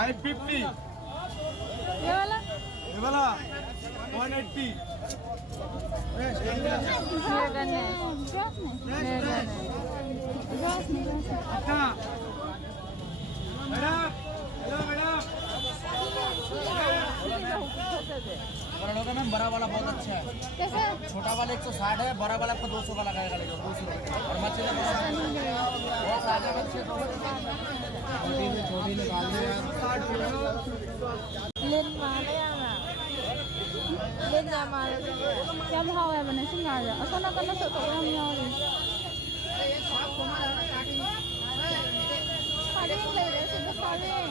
550। ये वाला 180। ये करने अच्छा मैडम, हेलो मैडम। करोड़ों का मैम बड़ा वाला बहुत अच्छा है। कैसे? छोटा वाला 160 है, बड़ा वाला आपको 200 का लगाएगा, 200 और मच्छी का बहुत आगे बच्चे छोटी निकाल दे यार। लेन मारे यार, लेन जा मारे क्या भाव है बने सिंगा जा असना करना तो हम यार सारे ले रहे से सारे ले रहे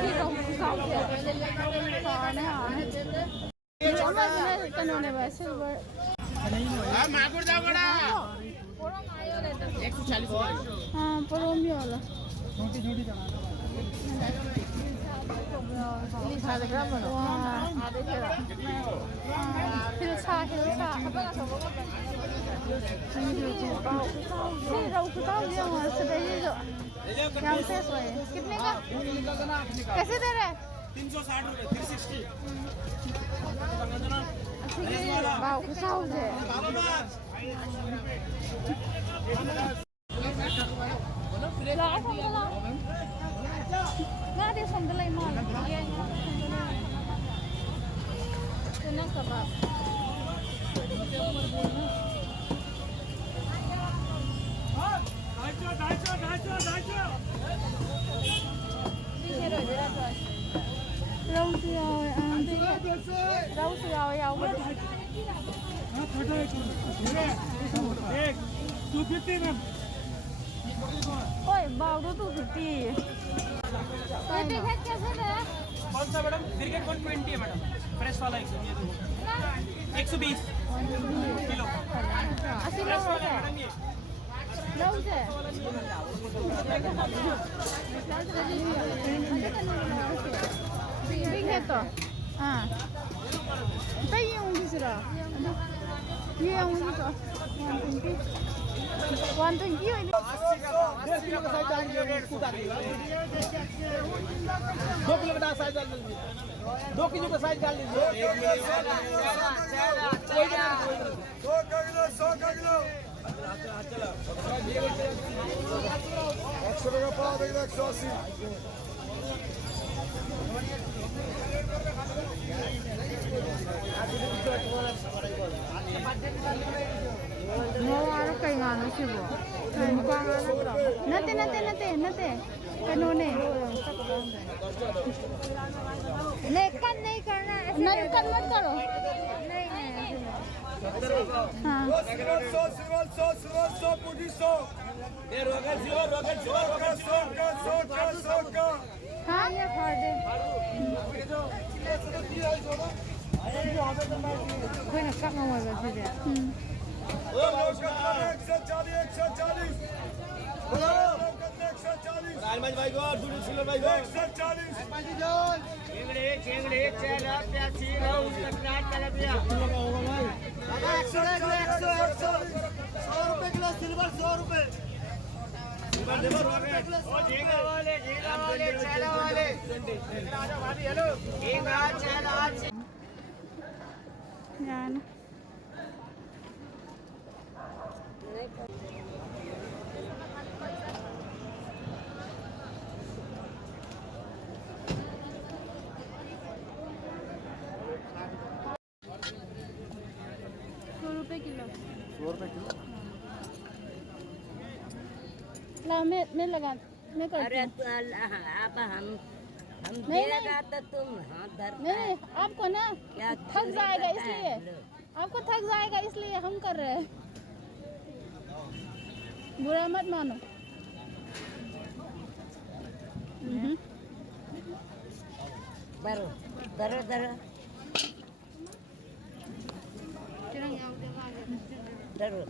ठीक है साफ है सारे आने हमारे कनोने बस सिल्वर हां मागुर जा बड़ा पोरम आयो ले 140 हां पोरम भी वाला छोटी छोटी चढ़ा 힐차 कितने का कैसे दे रहे 360 रुपए 360। भाव खुशा हो जाए nggak ada sambal lemon iya tuna kebab rau siau yang 250 ma'am. ओए बाव तो 250 ये पैकेट कैसे दे कौन सा मैडम? क्रिकेट 120 है मैडम, फ्रेश वाला 120 किलो। 80 रौ है रौ है big head ah tay yung sira yung 120 ini 10 kilo का साइज डाल दीजिए, 2 किलो का साइज डाल दीजिए, 2 किलो का साइज डाल दीजिए। 100 किलो 100 টাকা পাওয়া দেখবে 180। mau araw kay ngano sibo mukha nga nate kanone nekan nahi karna nekan mat karo हाँ 100 पूरी 100 ये रोगन 100 का हाँ ये फाड़ दे कोई ना कम हुआ बस ये 140 राजमाज भाई को दूध सिलो भाई को 140 चेंगड़े चेला प्यासी रहो सकरात कर दिया 100 रुपए किलो सिल्वर 100 रुपए सिल्वर देवर हो गए ओ झींगा वाले चेला वाले राजा भाभी हेलो झींगा चेला yan ₹100 किलो ला मैं लगा मैं करती अरे हूँ अब हम नहीं, देगा तो तुम हाथ धर नहीं आपको ना क्या थक जाएगा करता है? इसलिए आपको थक जाएगा इसलिए हम कर रहे हैं बुरा मत मानो धरो धरो धरो धरो